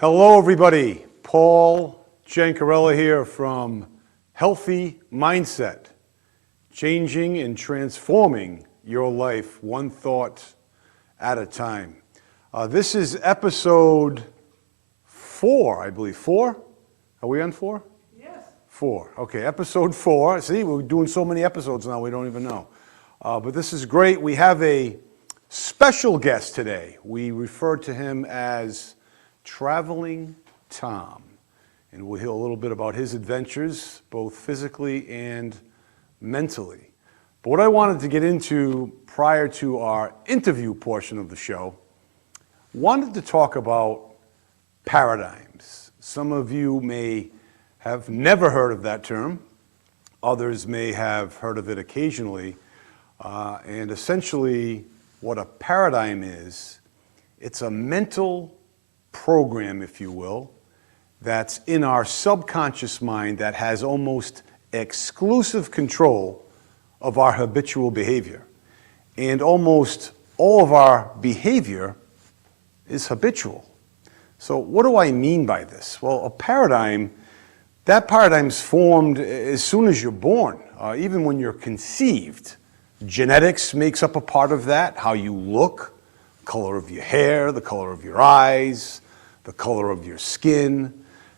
Hello, everybody. Paul Jancarella here from Healthy Mindset, changing and transforming your life one thought at a time. This is episode 4, I believe. 4? Are we on 4? Yes. 4. Okay, episode 4. See, we're doing so many episodes now we don't even know. But this is great. We have a special guest today. We refer to him as Traveling Tom, and we'll hear a little bit about his adventures, both physically and mentally. But what I wanted to get into prior to our interview portion of the show, wanted to talk about paradigms. Some of you may have never heard of that term. Others may have heard of it occasionally. And essentially, what a paradigm is, it's a mental program, if you will, that's in our subconscious mind that has almost exclusive control of our habitual behavior. And almost all of our behavior is habitual. So what do I mean by this? Well, a paradigm, that paradigm's formed as soon as you're born, even when you're conceived. Genetics makes up a part of that, how you look, color of your hair, the color of your eyes, the color of your skin.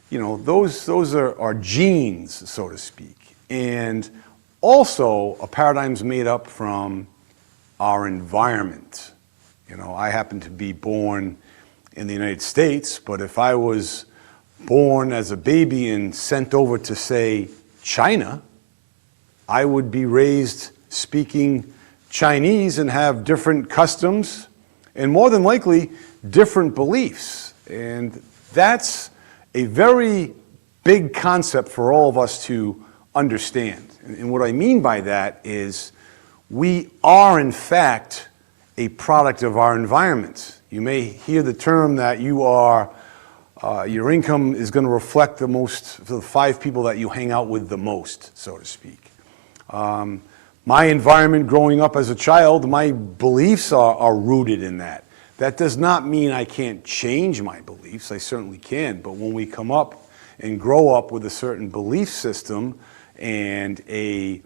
You know, those are genes, so to speak. And also, a paradigm's made up from our environment. You know, I happen to be born in the United States, but if I was born as a baby and sent over to, say, China, I would be raised speaking Chinese and have different customs and more than likely different beliefs. And that's a very big concept for all of us to understand. And what I mean by that is we are in fact a product of our environment. You may hear the term that you are, your income is going to reflect the 5 people that you hang out with the most, so to speak. My environment growing up as a child, my beliefs are rooted in that. That does not mean I can't change my beliefs. I certainly can. But when we come up and grow up with a certain belief system and a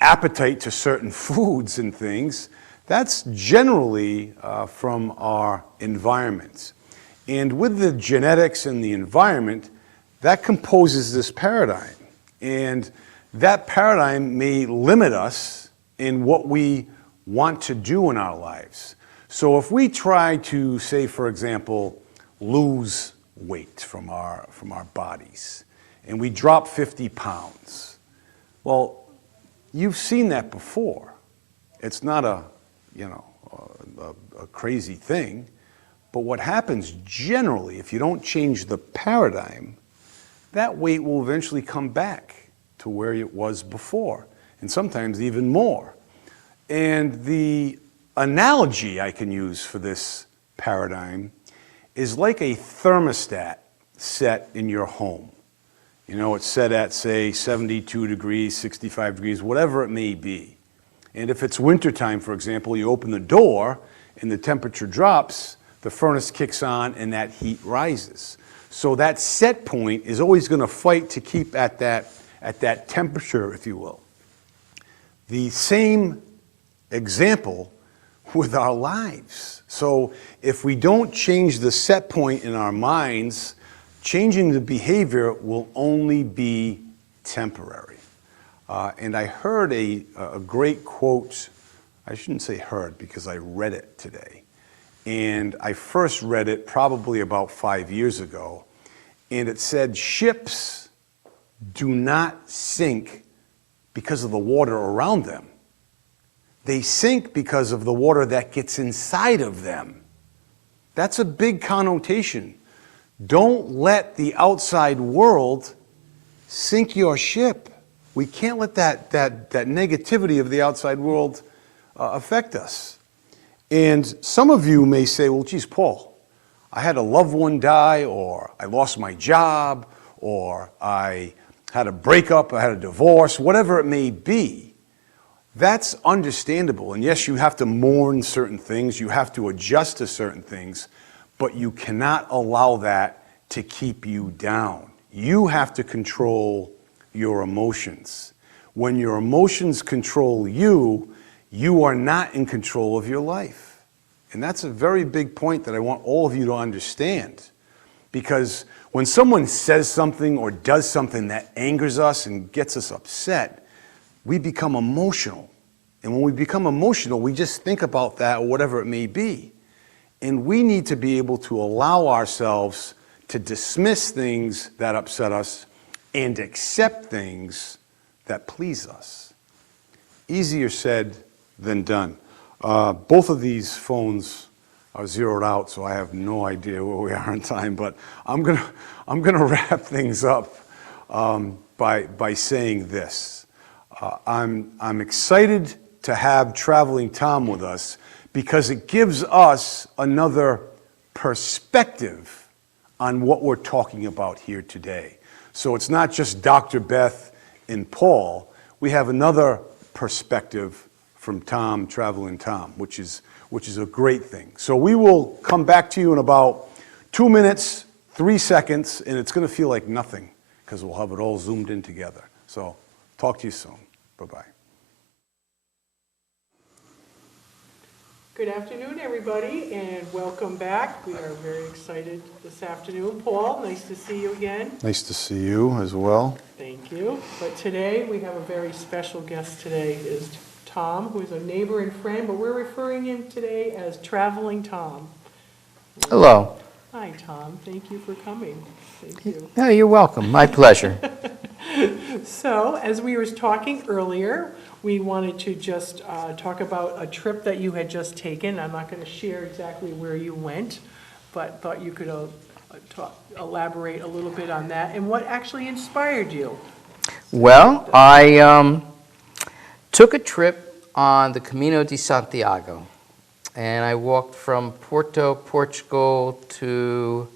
appetite to certain foods and things, that's generally from our environment. And with the genetics and the environment, that composes this paradigm. And that paradigm may limit us in what we want to do in our lives. So if we try to, say, for example, lose weight from our bodies, and we drop 50 pounds, well, you've seen that before. It's not a crazy thing, but what happens generally, if you don't change the paradigm, that weight will eventually come back to where it was before, and sometimes even more. And the analogy I can use for this paradigm is like a thermostat set in your home. You know, it's set at, say, 72 degrees, 65 degrees, whatever it may be. And if it's wintertime, for example, you open the door and the temperature drops, the furnace kicks on and that heat rises. So that set point is always going to fight to keep at that temperature, if you will. The same example with our lives. So if we don't change the set point in our minds, changing the behavior will only be temporary. And I heard a great quote. I shouldn't say heard because I read it today. And I first read it probably about 5 years ago. And it said, ships do not sink because of the water around them. They sink because of the water that gets inside of them. That's a big connotation. Don't let the outside world sink your ship. We can't let that negativity of the outside world affect us. And some of you may say, well, geez, Paul, I had a loved one die, or I lost my job, or I had a breakup, I had a divorce, whatever it may be. That's understandable. And yes, you have to mourn certain things, you have to adjust to certain things, but you cannot allow that to keep you down. You have to control your emotions. When your emotions control you, you are not in control of your life. And that's a very big point that I want all of you to understand. Because when someone says something or does something that angers us and gets us upset, we become emotional. And when we become emotional, we just think about that or whatever it may be. And we need to be able to allow ourselves to dismiss things that upset us and accept things that please us. Easier said than done. Both of these phones are zeroed out, so I have no idea where we are in time, but I'm gonna wrap things up by saying this. I'm excited to have Traveling Tom with us because it gives us another perspective on what we're talking about here today. So it's not just Dr. Beth and Paul. We have another perspective from Tom, Traveling Tom, which is a great thing. So we will come back to you in about 2 minutes, 3 seconds, and it's going to feel like nothing because we'll have it all zoomed in together. So talk to you soon. Bye-bye. Good afternoon, everybody, and welcome back. We are very excited this afternoon. Paul, nice to see you again. Nice to see you as well. Thank you. But today, we have a very special guest today, is Tom, who is a neighbor and friend, but we're referring him today as Traveling Tom. Hello. Hi, Tom. Thank you for coming. Thank you. No, you're welcome. My pleasure. So, as we were talking earlier, we wanted to just talk about a trip that you had just taken. I'm not going to share exactly where you went, but thought you could elaborate a little bit on that and what actually inspired you. Well, I took a trip on the Comino de Santiago, and I walked from Porto, Portugal to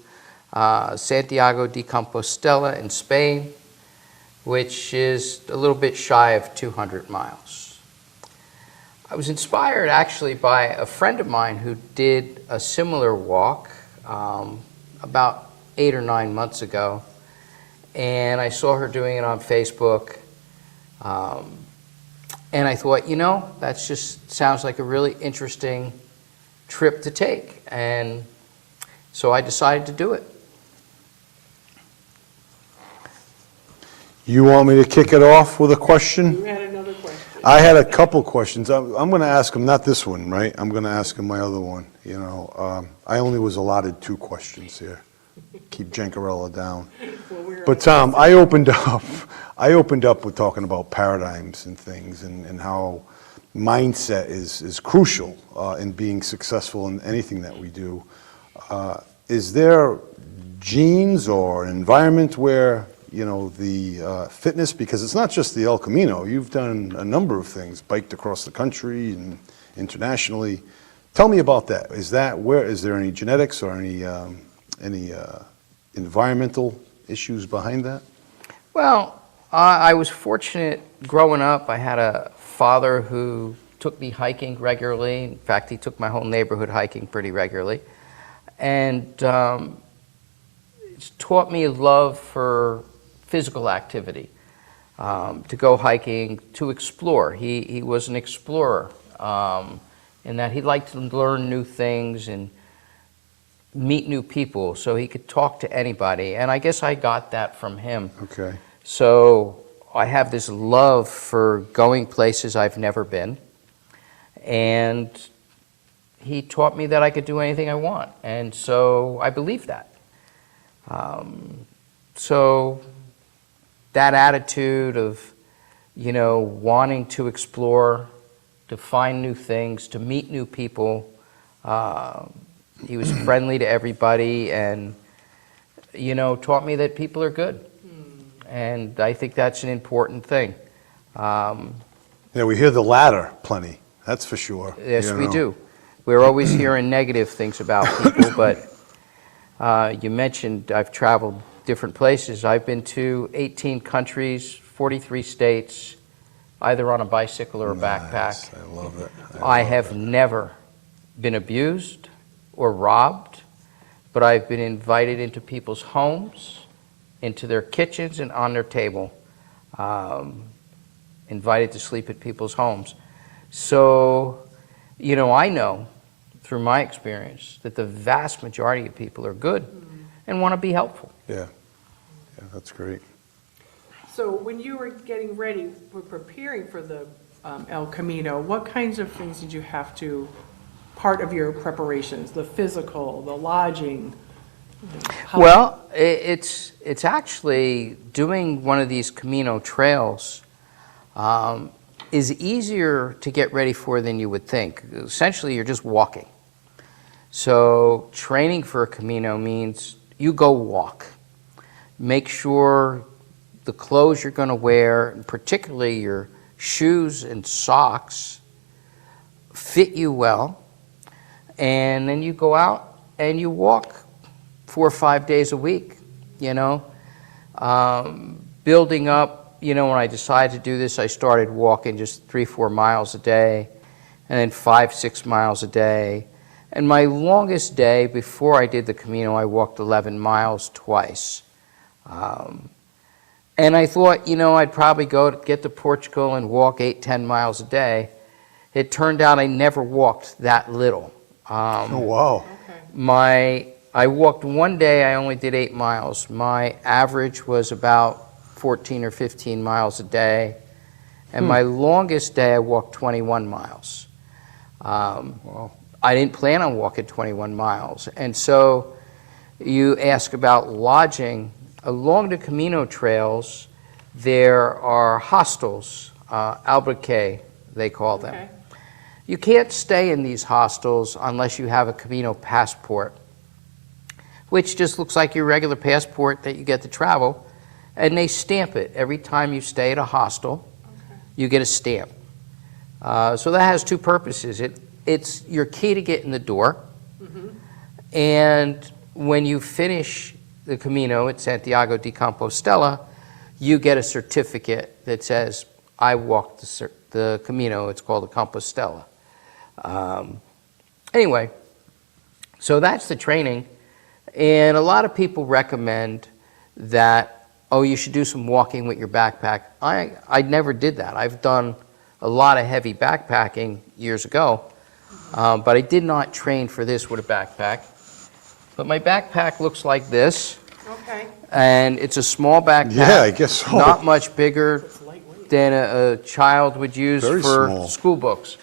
Santiago de Compostela in Spain, which is a little bit shy of 200 miles. I was inspired actually by a friend of mine who did a similar walk about 8 or 9 months ago, and I saw her doing it on Facebook, and I thought, you know, that just sounds like a really interesting trip to take, and so I decided to do it. You want me to kick it off with a question? You had another question. I had a couple questions. I'm going to ask him, not this one, right? I'm going to ask him my other one. You know, I only was allotted 2 questions here. Keep Jankarella down. But Tom, I opened up with talking about paradigms and things and how mindset is crucial in being successful in anything that we do. Is there genes or an environment where, you know, the fitness, because it's not just the El Camino, you've done a number of things, biked across the country and internationally. Tell me about that. Is there any genetics or any environmental issues behind that? Well, I was fortunate growing up. I had a father who took me hiking regularly. In fact, he took my whole neighborhood hiking pretty regularly. And it's taught me a love for physical activity, to go hiking, to explore. He was an explorer in that he liked to learn new things and meet new people, so he could talk to anybody. And I guess I got that from him. Okay. So I have this love for going places I've never been. And he taught me that I could do anything I want. And so I believe that. So that attitude of, you know, wanting to explore, to find new things, to meet new people. He was friendly to everybody and, you know, taught me that people are good. And I think that's an important thing. Yeah, we hear the latter plenty, that's for sure. Yes, we do. We're always hearing negative things about people, but you mentioned I've traveled different places. I've been to 18 countries, 43 states, either on a bicycle or a backpack. Nice. I love it. I have never been abused or robbed, but I've been invited into people's homes, into their kitchens, and on their table. Invited to sleep at people's homes. So, I know through my experience that the vast majority of people are good and want to be helpful. Yeah, that's great. So when you were getting ready for preparing for the El Camino, what kinds of things did you have to, part of your preparations, the physical, the lodging? How- Well, it's actually doing one of these Comino trails is easier to get ready for than you would think. Essentially, you're just walking. So training for a Camino means you go walk. Make sure the clothes you're going to wear, and particularly your shoes and socks, fit you well. And then you go out and you walk 4 or 5 days a week, building up. When I decided to do this, I started walking just 3-4 miles a day, and then 5-6 miles a day. And my longest day before I did the Camino, I walked 11 miles twice. And I thought, I'd probably get to Portugal and walk 8-10 miles a day. It turned out I never walked that little. Oh, wow. Okay. I walked one day, I only did 8 miles. My average was about 14 or 15 miles a day. And my longest day, I walked 21 miles. Wow. I didn't plan on walking 21 miles. And so you ask about lodging. Along the Camino trails, there are hostels, albergue, they call them. Okay. You can't stay in these hostels unless you have a Camino passport, which just looks like your regular passport that you get to travel. And they stamp it. Every time you stay at a hostel, you get a stamp. So that has 2 purposes. It's your key to get in the door. And when you finish the Camino at Santiago de Compostela, you get a certificate that says, I walked the Camino. It's called the Compostela. Anyway, so that's the training. And a lot of people recommend that, you should do some walking with your backpack. I never did that. I've done a lot of heavy backpacking years ago, but I did not train for this with a backpack. But my backpack looks like this, Okay. and it's a small backpack. Yeah, I guess so. Not much bigger It's lightweight. than a child would use Very for small. school books.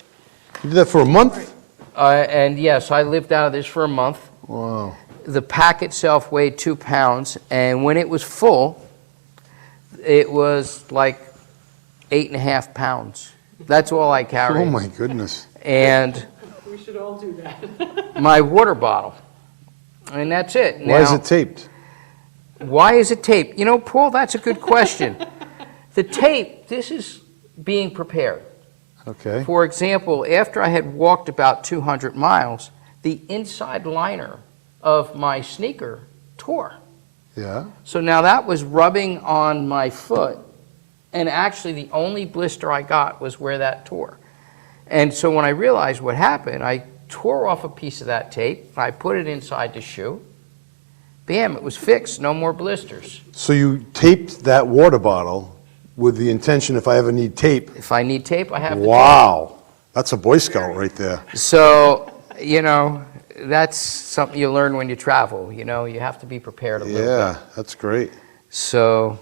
You did that for a month? And yes, I lived out of this for a month. Wow. The pack itself weighed 2 pounds, and when it was full, it was like 8.5 pounds. That's all I carried. Oh, my goodness. And We should all do that. my water bottle. And that's it. Why is Now, it taped? Why is it taped? Paul, that's a good question. The tape, this is being prepared. Okay. For example, after I had walked about 200 miles, the inside liner of my sneaker tore. Yeah. So now that was rubbing on my foot, and actually the only blister I got was where that tore. And so when I realized what happened, I tore off a piece of that tape, I put it inside the shoe. Bam, it was fixed, no more blisters. So you taped that water bottle with the intention if I ever need tape. If I need tape, I have the Wow. That's a Boy Scout right there. tape. So, that's something you learn when you travel. You have to be prepared a little bit. Yeah, that's great. So,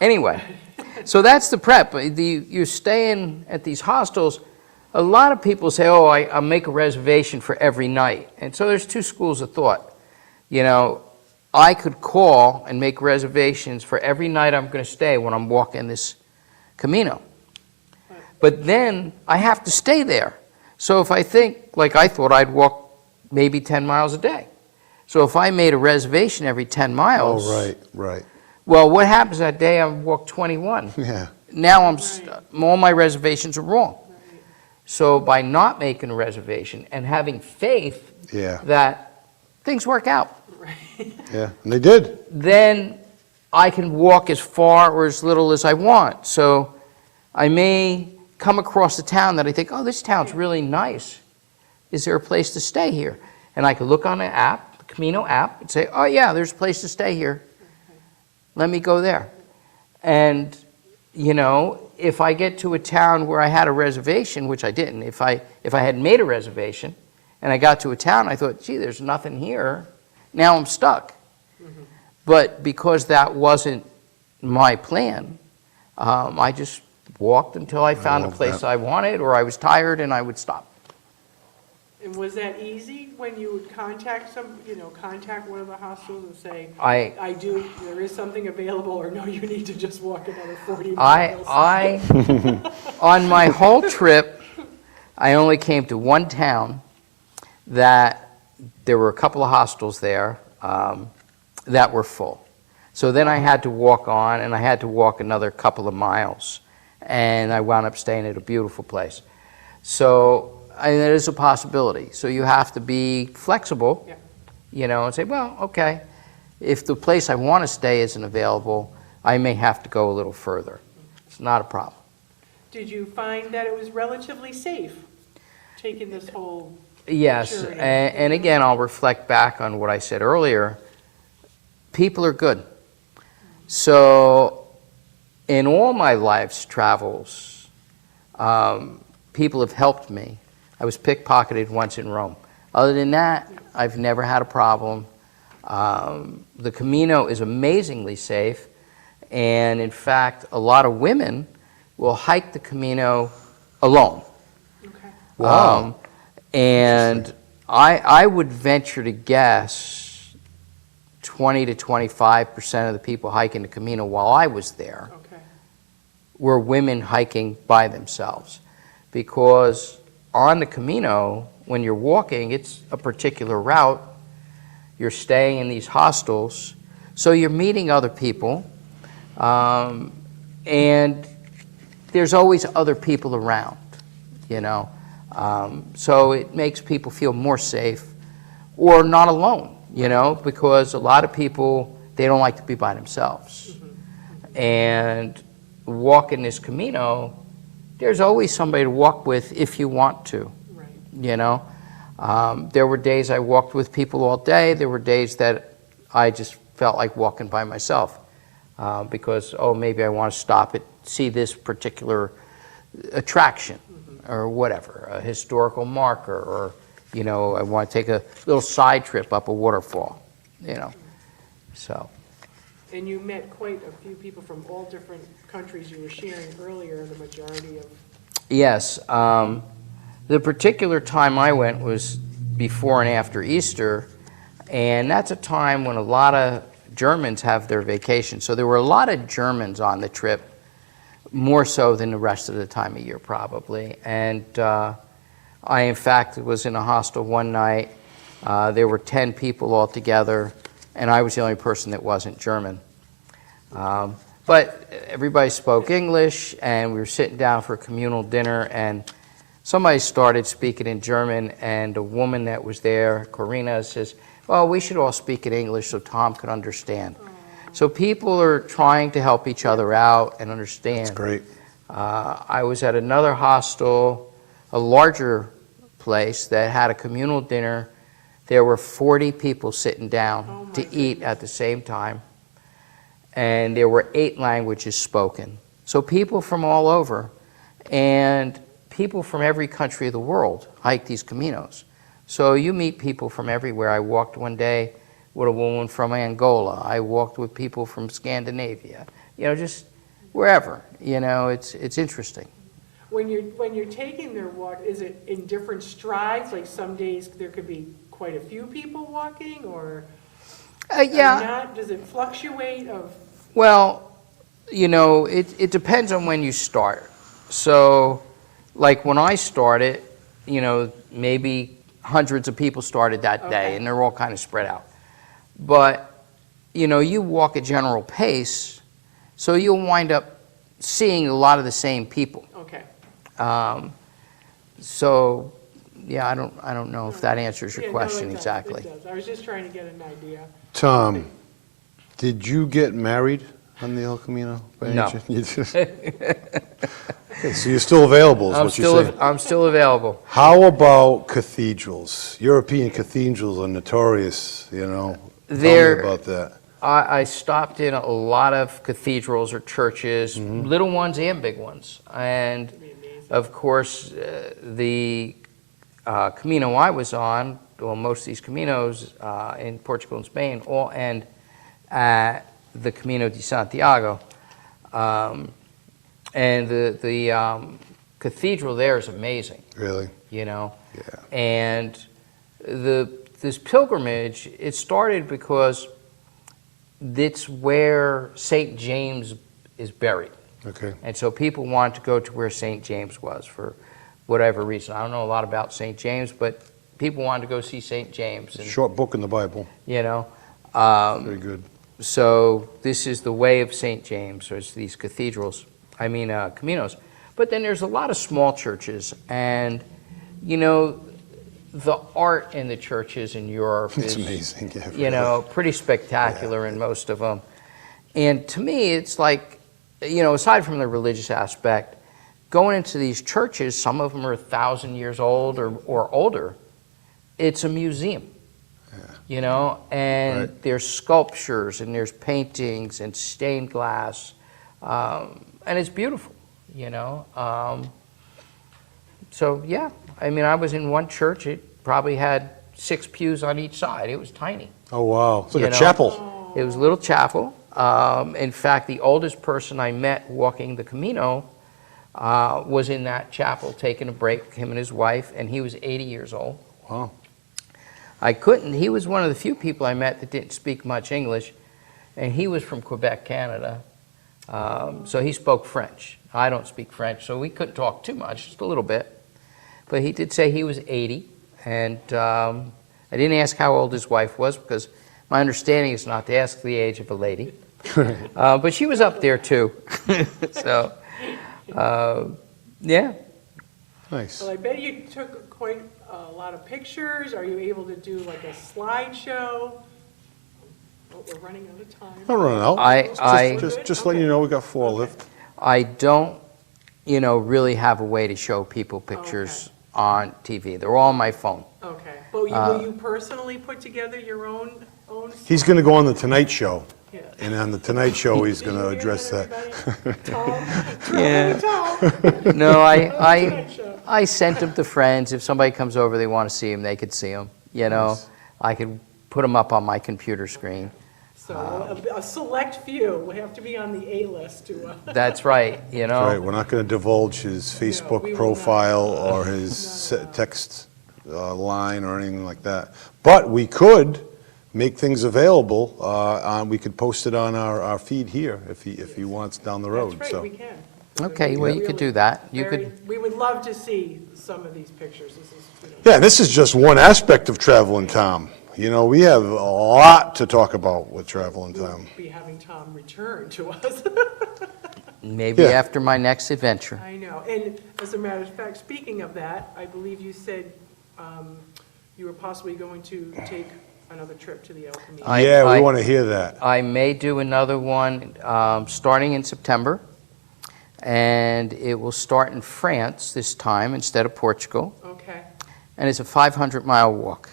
anyway, so that's the prep. You're staying at these hostels. A lot of people say, I'll make a reservation for every night. And so there's 2 schools of thought. I could call and make reservations for every night I'm going to stay when I'm walking this Camino. But then I have to stay there. So if I think, like I thought I'd walk maybe 10 miles a day. So if I made a reservation every 10 miles. Oh, right. Well, what happens that day I walk 21? Yeah. Now all my reservations are wrong. So by not making a reservation and having faith Yeah. that things work out, Yeah. And they did. then I can walk as far or as little as I want. So I may come across a town that I think, this town's really nice. Is there a place to stay here? And I can look on the app, the Comino app and say, oh yeah, there's a place to stay here. Let me go there. And, you know, if I get to a town where I had a reservation, which I didn't, if I had made a reservation and I got to a town, I thought, gee, there's nothing here, now I'm stuck. But because that wasn't my plan, I just walked until I found a love place that. I wanted, or I was tired and I would stop. And was that easy when you would contact contact one of the hostels and say, I, there is something available, or no, you need to just walk another 40 I, miles? on my whole trip, I only came to one town that there were a couple of hostels there that were full. So then I had to walk on, and I had to walk another couple of miles, and I wound up staying at a beautiful place. So that is a possibility. So you have to be flexible, Yeah. you know, and say, well, okay, if the place I want to stay isn't available, I may have to go a little further. It's not a problem. Did you find that it was relatively safe, taking this whole Yes, journey? and again, I'll reflect back on what I said earlier. People are good. So in all my life's travels, people have helped me. I was pickpocketed once in Rome. Other than that, I've never had a problem. The Comino is amazingly safe, and in fact, a lot of women will hike the Comino alone. Okay. Wow. And I would venture to guess 20 to 25% of the people hiking the Comino while I was there Okay. were women hiking by themselves. Because on the Comino, when you're walking, it's a particular route. You're staying in these hostels, so you're meeting other people, and there's always other people around, you know. So it makes people feel more safe or not alone, you know, because a lot of people, they don't like to be by themselves. And walking this Comino, there's always somebody to walk with if you want to, Right. you know. There were days I walked with people all day. There were days that I just felt like walking by myself because, oh, maybe I want to stop and see this particular attraction or whatever, a historical marker, or, you know, I want to take a little side trip up a waterfall, you know, so. And you met quite a few people from all different countries. You were sharing earlier, the majority of. Yes. The particular time I went was before and after Easter, and that's a time when a lot of Germans have their vacation. So there were a lot of Germans on the trip, more so than the rest of the time of year probably. And I, in fact, was in a hostel one night. There were 10 people altogether, and I was the only person that wasn't German. But everybody spoke English, and we were sitting down for a communal dinner, and somebody started speaking in German, and a woman that was there, Corina, says, well, we should all speak in English so Tom could understand. So people are trying to help each other out and understand. That's great. I was at another hostel, a larger place that had a communal dinner. There were 40 people sitting down to eat at the same time, and there were 8 languages spoken. So people from all over, and people from every country of the world hike these Caminos. So you meet people from everywhere. I walked one day with a woman from Angola. I walked with people from Scandinavia. You know, just wherever. You know, it's interesting. When you're taking their walk, is it in different strides? Like some days there could be quite a few people walking, or Yeah. not? Does it fluctuate of? Well, you know, it depends on when you start. So, like when I started, you know, maybe hundreds of people started that day, Okay. and they're all kind of spread out. But, you know, you walk a general pace, so you'll wind up seeing a lot of the same people. Okay. So, yeah, I don't know if that answers your Yeah, no, question it does, exactly. It does. I was just trying to get an idea. Tom, did you get married on the El Camino? by any No. chance? You just- Okay, so you're still available, is I'm what you're saying. I'm still available. How about cathedrals? European cathedrals are notorious, you know. Tell me They're- about that. I stopped in a lot of cathedrals or churches, little ones and big ones. And of course, the Comino I was on, well, most of these Caminos in Portugal and Spain all end at the Camino de Santiago. And the cathedral there is amazing, Really? you know. Yeah. And this pilgrimage, it started because it's where St. James is buried. Okay. And so people wanted to go to where St. James was for whatever reason. I don't know a lot about St. James, but people wanted to go see St. James. And, Short book in the Bible. you know, Very good. so this is the way of St. James, or it's these cathedrals, Caminos. But then there's a lot of small churches, and, you know, the art in the churches in Europe It's is amazing. Yeah, you know, pretty spectacular in most of them. And to me, it's like, you know, aside from the religious aspect, going into these churches, some of them are 1,000 years old or older, it's a museum, you know, and Right. there's sculptures and there's paintings and stained glass, and it's beautiful, you know. So, yeah, I mean, I was in one church, it probably had 6 pews on each side. It was tiny. Oh, wow. It's like You a know? chapel. It was a little chapel. In fact, the oldest person I met walking the Camino was in that chapel taking a break, him and his wife, and he was 80 years old. Wow. He was one of the few people I met that didn't speak much English, and he was from Quebec, Canada. So he spoke French. I don't speak French, so we couldn't talk too much, just a little bit. But he did say he was 80, and I didn't ask how old his wife was because my understanding is not to ask the age of a lady. But she was up there too. So, yeah. Nice. Well, I bet you took quite a lot of pictures. Are you able to do like a slideshow? Oh, we're running out of time. Not running out. I- Just letting you know we got 4 left. I don't, you know, really have a way to show people pictures on TV. They're all on my phone. Okay, but will you personally put together your own? He's going to go on the Tonight Show. Yeah. And on the Tonight Show, he's going to Did you hear address that. everybody? Tom? Yeah. Tom? No, Tonight Show. I sent them to friends. If somebody comes over, they want to see them, they could see them. You know, Nice. I could put them up on my computer screen. So a select few, we have to be on the A list to, That's right, you know. Right, we're not going to divulge his we Facebook will not. profile or his text line or anything like that. But we could make things available. We could post it on our feed here if he wants down the road. that's So right, we can. Okay, well, you could do Really that. You very- could, We would love to see some of these pictures. This is, you know, yeah, this is just one aspect of Traveling Tom. You know, we have a lot to talk about with Traveling Tom. be having Tom return to us. maybe Yeah. after my next adventure. I know, and as a matter of fact, speaking of that, I believe you said you were possibly going to take another trip to the El Camino. Yeah, we I- want to hear that. I may do another one starting in September, and it will start in France this time instead of Portugal, Okay, and it's a 500-mile walk.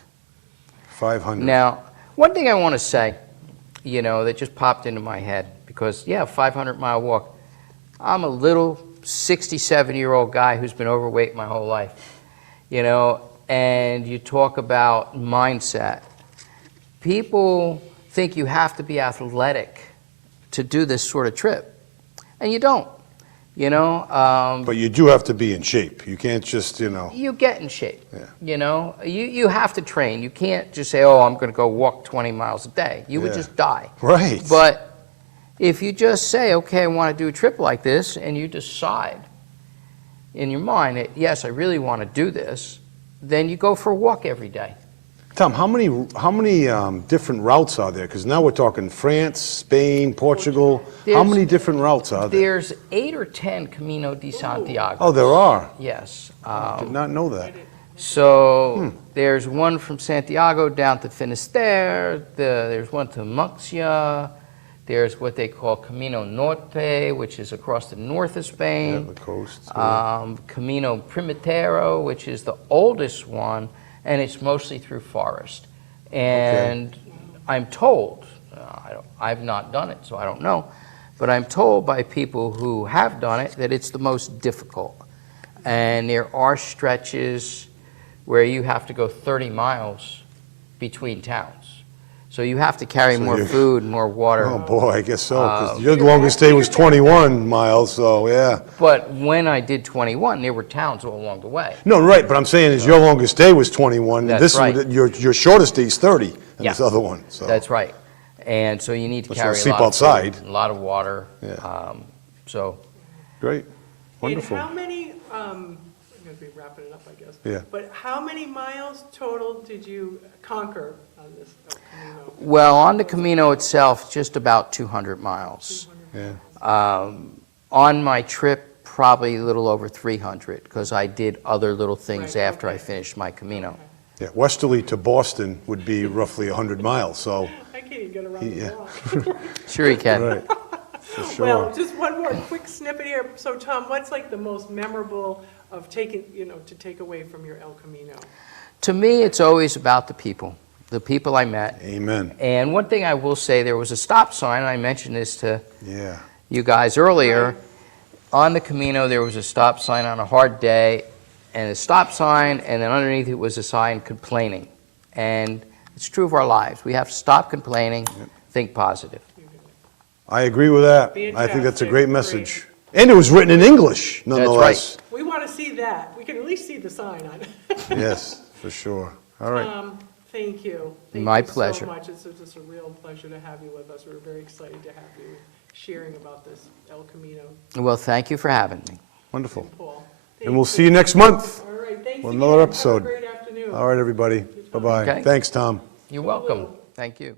500. Now, one thing I want to say, you know, that just popped into my head, because, yeah, 500-mile walk. I'm a little 67-year-old guy who's been overweight my whole life, you know, and you talk about mindset. People think you have to be athletic to do this sort of trip, and you don't, you know. But you do have to be in shape. You can't just, you know. You get in shape. Yeah. You know, you have to train. You can't just say, oh, I'm going to go walk 20 miles a day. You would Yeah. just die. Right. But if you just say, okay, I want to do a trip like this, and you decide in your mind that, yes, I really want to do this, then you go for a walk every day. Tom, how many different routes are there? Because now we're talking France, Spain, Portugal. How There's- many different routes are there? There's 8 or 10 Camino de Santiago. Oh, there are. Yes. Did not know that. So there's one from Santiago down to Finisterre, there's one to Muxia, There's what they call Comino Norte, which is across the north of Yeah, Spain. the coast. Comino Primitero, which is the oldest one, and it's mostly through forest. And I'm told, I've not done it, so I don't know, but I'm told by people who have done it that it's the most difficult. And there are stretches where you have to go 30 miles between towns. So you have to carry So more you're- food, more water. Oh, boy, I guess so, because your longest stay was 21 miles, so, yeah. But when I did 21, there were towns all along the way. No, right, but I'm saying is your longest day was 21. That's This is right. your shortest day is 30, and Yeah. this other one, so. That's right. And so you need to That's why carry a sleep lot of outside. food, a lot of water. Yeah. So Great, wonderful. And how many, I'm going to be wrapping it up, I guess. Yeah. But how many miles total did you conquer on this Camino? well, on the Camino itself, just about 200 miles. Yeah. On my trip, probably a little over 300, because I did other little things Right, after I okay. finished my Camino. Yeah, westerly to Boston would be roughly 100 miles, so, I can't even get around Yeah. the block. Sure you can. right, for Well, sure. just one more quick snippet here. So Tom, what's like the most memorable of taking, to take away from your El Camino? To me, it's always about the people I met. Amen, And one thing I will say, there was a stop sign, and I mentioned this to yeah. you guys earlier. Right. On the Camino, there was a stop sign on a hard day, and a stop sign, and then underneath it was a sign complaining. And it's true of our lives. We have to stop complaining, think positive. I agree with that. I think that's a Fantastic, great great. message. And it was written in English, nonetheless. We want to see that. We can at least see the sign on it. Yes, for sure. All right. Thank you. Thank My you pleasure. so much. It's just a real pleasure to have you with us. We're very excited to have you sharing about this El Camino. Well, thank you for having me. Wonderful. Paul. And we'll see you next month. All right, thanks for again. another Have a episode. great afternoon. All right, everybody. Bye-bye. Okay. Thanks, Tom. You're welcome. Thank you.